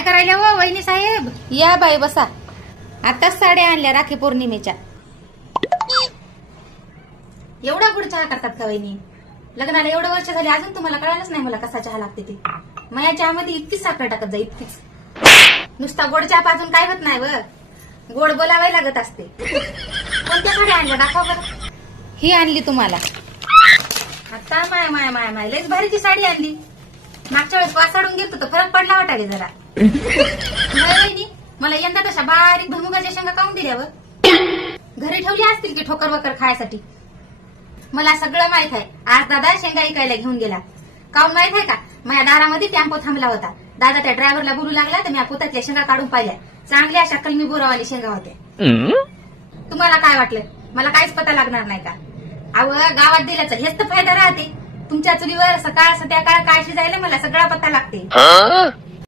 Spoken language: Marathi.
काय करायला हो वहिनी साहेब? या बाई बसा. आताच साड्या आणल्या राखी पौर्णिमेच्या. एवढा गुड चहा करतात का वहिनी? लग्नाला एवढं वर्ष झाले अजून तुम्हाला कळालंच नाही मला कसा चहा लागते ते. माझ्या चहामध्ये इतकीच साखर टाकत जा, इतकीच. नुसता गोड चहा पाजून काय होत नाही व, गोड बोलावाय लागत असते. कोणत्या साड्या आणल्या दाखवा बरं. ही आणली तुम्हाला. आता माय माय माय माय लयच भारीची साडी आणली. मागच्या वेळेस वासाडून गेलतो तर फरक पडला वाटाले जरा. वहिनी मला यंदा तशा बारीक भुईमुगाच्या शेंगा काऊन दिल्यावर? घरी ठेवली असतील की ठोकर वकर खायसाठी. मला सगळं माहित आहे. आज दादा शेंगा इकायला घेऊन गेला. काऊन माहित आहे का? माझ्या दारामध्ये टेम्पो थांबला होता. दादा त्या ड्रायव्हरला बोलू लागला तर मी पोतातल्या शेंगा काढून पाहिल्या. चांगल्या अशा कलमी बोरावाली शेंगा होत्या. तुम्हाला काय वाटलं मला काहीच पता लागणार नाही का? अव गावात दिल्याचा हेच तर फायदा राहते. तुमच्या चुलीवर सकाळ संध्याकाळ काय शिजायला मला सगळा पत्ता लागते.